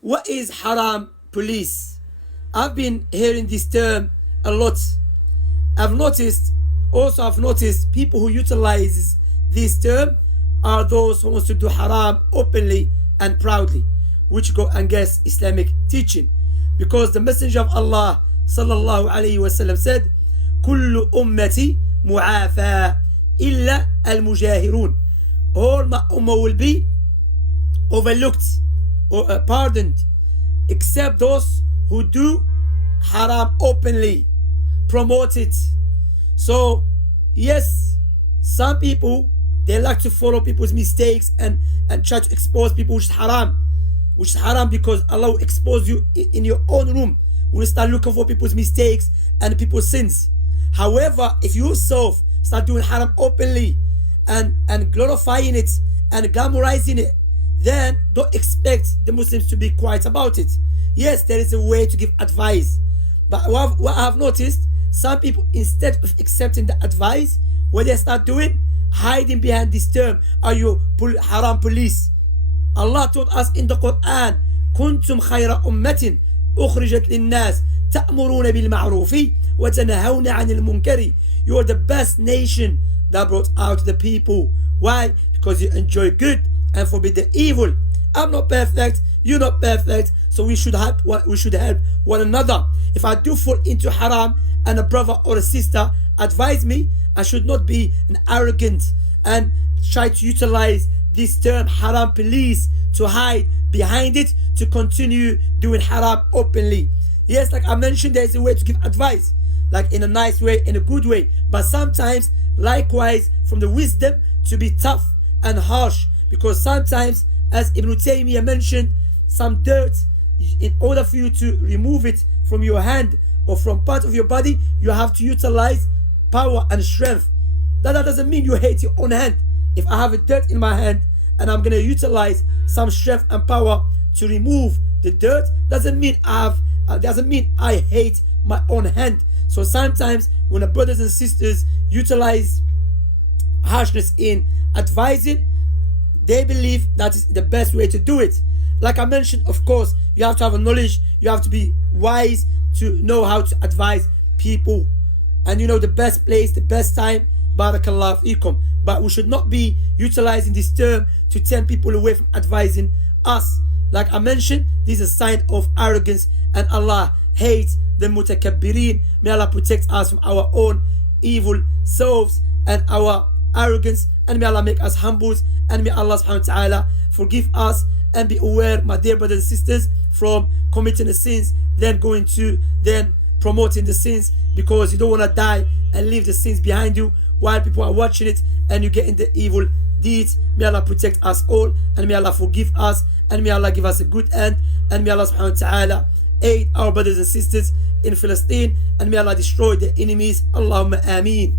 what is haram police? I've been hearing this term a lot. I've noticed people who utilize this term are those who want to do haram openly and proudly, which go against Islamic teaching. Because the Messenger of Allah sallallahu alayhi wasallam said, "Kullu ummati mu'afa illa al-mujahirun." All my ummah will be overlooked or pardoned, except those who do haram openly, promote it. So yes, some people, they like to follow people's mistakes and try to expose people, which is haram because Allah will expose you in your own room when you start looking for people's mistakes and people's sins. However, if you yourself start doing haram openly and glorifying it and glamorizing it, then don't expect the Muslims to be quiet about it. Yes, there is a way to give advice, but what I've noticed, some people, instead of accepting the advice, what they start doing, hiding behind this term, are you haram police? Allah told us in the Quran, كنتم خير أمة أخرجت للناس تأمرون بالمعروف وتنهون عن المنكر. You are the best nation that brought out the people. Why? Because you enjoy good and forbid the evil. I'm not perfect, you're not perfect, so we should help one another. If I do fall into haram and a brother or a sister advise me, I should not be an arrogant and try to utilize this term haram police to hide behind it, to continue doing haram openly. Yes, like I mentioned, there's a way to give advice, like in a nice way, in a good way, but sometimes likewise from the wisdom to be tough and harsh, because sometimes, as Ibn Taymiyyah mentioned, some dirt, in order for you to remove it from your hand or from part of your body, you have to utilize power and strength. That doesn't mean you hate your own hand. If I have a dirt in my hand and I'm going to utilize some strength and power to remove the dirt, doesn't mean I hate my own hand. So sometimes when the brothers and sisters utilize harshness in advising, they believe that is the best way to do it. Like I mentioned, of course, you have to have a knowledge, you have to be wise to know how to advise people, and you know the best place, the best time. Barakallah fikum. But we should not be utilizing this term to turn people away from advising us. Like I mentioned, this is a sign of arrogance, and Allah hates the mutakabbirin. May Allah protect us from our own evil selves and our arrogance, and may Allah make us humble, and may Allah subhanahu wa ta'ala forgive us, and be aware, my dear brothers and sisters, from committing the sins, then promoting the sins, because you don't want to die and leave the sins behind you while people are watching it and you get in the evil deeds. May Allah protect us all, and may Allah forgive us, and may Allah give us a good end, and may Allah subhanahu wa ta'ala aid our brothers and sisters in Palestine, and may Allah destroy the enemies. Allahumma ameen.